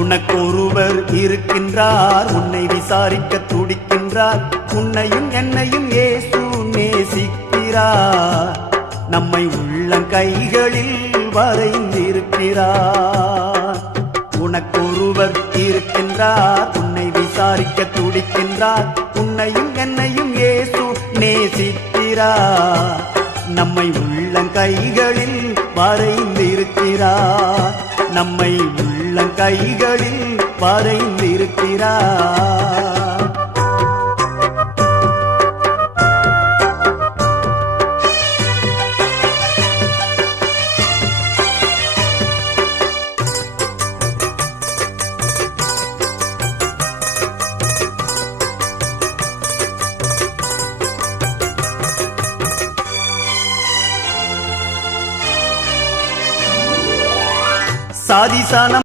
உனக்கொருவர் இருக்கின்றார், உன்னை விசாரிக்க துடிக்கின்றார். உன்னையும் என்னையும் இயேசு நேசிக்கிறார், நம்மை உள்ளங்கைகளில் வரைந்திருக்கிறார். உனக்கொருவர் இருக்கின்றார், உன்னை விசாரிக்க துடிக்கின்றார். உன்னையும் என்னையும் இயேசு நேசிக்கிறார், நம்மை உள்ளங்கைகளில் வரைந்திருக்கிறார். நம்மை உள்ளங்கைகளில் வரைந்திருக்கிறார். சாதிசானம்